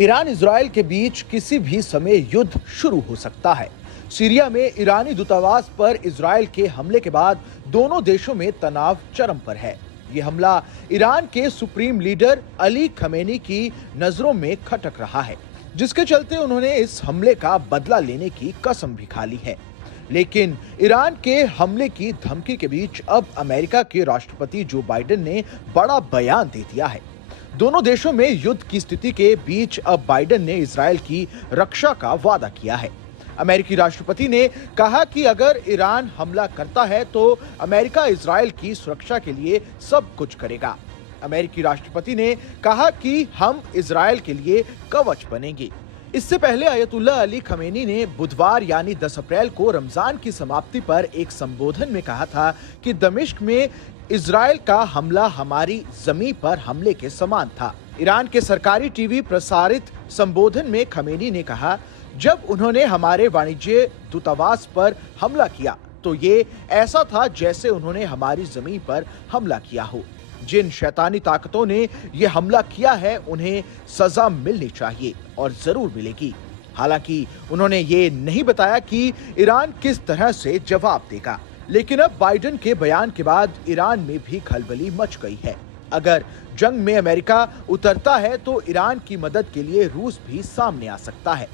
Iran Israel के बीच किसी भी समय युद्ध शुरू हो सकता है। सीरिया में ईरानी दूतावास पर इजराइल के हमले के बाद दोनों देशों में तनाव चरम पर है। यह हमला ईरान के सुप्रीम लीडर अली खमेनी की नजरों में खटक रहा है, जिसके चलते उन्होंने इस हमले का बदला लेने की कसम भी खा ली है। लेकिन ईरान के हमले की धमकी के बीच अब अमेरिका के राष्ट्रपति जो बाइडेन ने बड़ा बयान दे दिया है। दोनों देशों में युद्ध की स्थिति के बीच अब बाइडेन ने इजराइल की रक्षा का वादा किया है। अमेरिकी राष्ट्रपति ने कहा कि अगर ईरान हमला करता है तो अमेरिका इजराइल की सुरक्षा के लिए सब कुछ करेगा। अमेरिकी राष्ट्रपति ने कहा कि हम इजराइल के लिए कवच बनेंगे। इससे पहले अयतुल्ला अली खमेनी ने बुधवार यानी 10 अप्रैल को रमजान की समाप्ति पर एक संबोधन में कहा था कि दमिश्क में इजराइल का हमला हमारी जमीन पर हमले के समान था। ईरान के सरकारी टीवी प्रसारित संबोधन में खमेनी ने कहा, जब उन्होंने हमारे वाणिज्य दूतावास पर हमला किया तो ये ऐसा था जैसे उन्होंने हमारी जमीन पर हमला किया हो। जिन शैतानी ताकतों ने यह हमला किया है उन्हें सजा मिलनी चाहिए और जरूर मिलेगी। हालांकि उन्होंने ये नहीं बताया कि ईरान किस तरह से जवाब देगा। लेकिन अब बाइडेन के बयान के बाद ईरान में भी खलबली मच गई है। अगर जंग में अमेरिका उतरता है तो ईरान की मदद के लिए रूस भी सामने आ सकता है।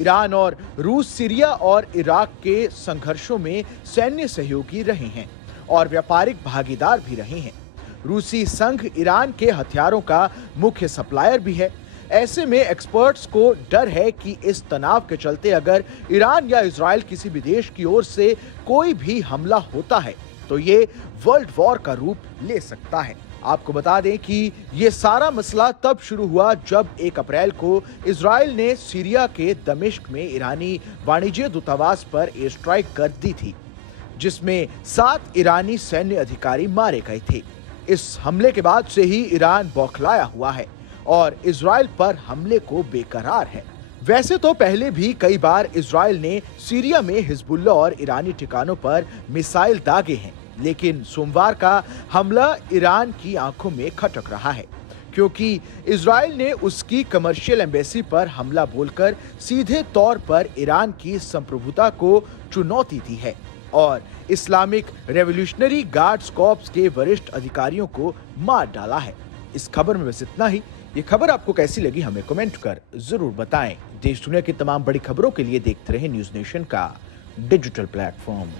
ईरान और रूस सीरिया और इराक के संघर्षों में सैन्य सहयोगी रहे हैं और व्यापारिक भागीदार भी रहे हैं। रूसी संघ ईरान के हथियारों का मुख्य सप्लायर भी है। ऐसे में एक्सपर्ट्स को डर है कि इस तनाव के चलते अगर ईरान या इजराइल किसी भी देश की ओर से कोई भी हमला होता है तो ये वर्ल्ड वॉर का रूप ले सकता है। आपको बता दें कि ये सारा मसला तब शुरू हुआ जब 1 अप्रैल को इजराइल ने सीरिया के दमिश्क में ईरानी वाणिज्य दूतावास पर एयर स्ट्राइक कर दी थी, जिसमें 7 ईरानी सैन्य अधिकारी मारे गए थे। इस हमले के बाद से ही ईरान बौखलाया हुआ है और इजराइल पर हमले को बेकरार है। वैसे तो पहले भी कई बार इजराइल ने सीरिया में हिजबुल्लाह और ईरानी ठिकानों पर मिसाइल दागे हैं, लेकिन सोमवार का हमला ईरान की आंखों में खटक रहा है, क्योंकि इजराइल ने उसकी कमर्शियल एम्बेसी पर हमला बोलकर सीधे तौर पर ईरान की संप्रभुता को चुनौती दी है और इस्लामिक रेवोल्यूशनरी गार्ड्स कॉर्प्स के वरिष्ठ अधिकारियों को मार डाला है। इस खबर में बस इतना ही। ये खबर आपको कैसी लगी हमें कमेंट कर जरूर बताएं। देश दुनिया की तमाम बड़ी खबरों के लिए देखते रहें न्यूज़ नेशन का डिजिटल प्लेटफॉर्म।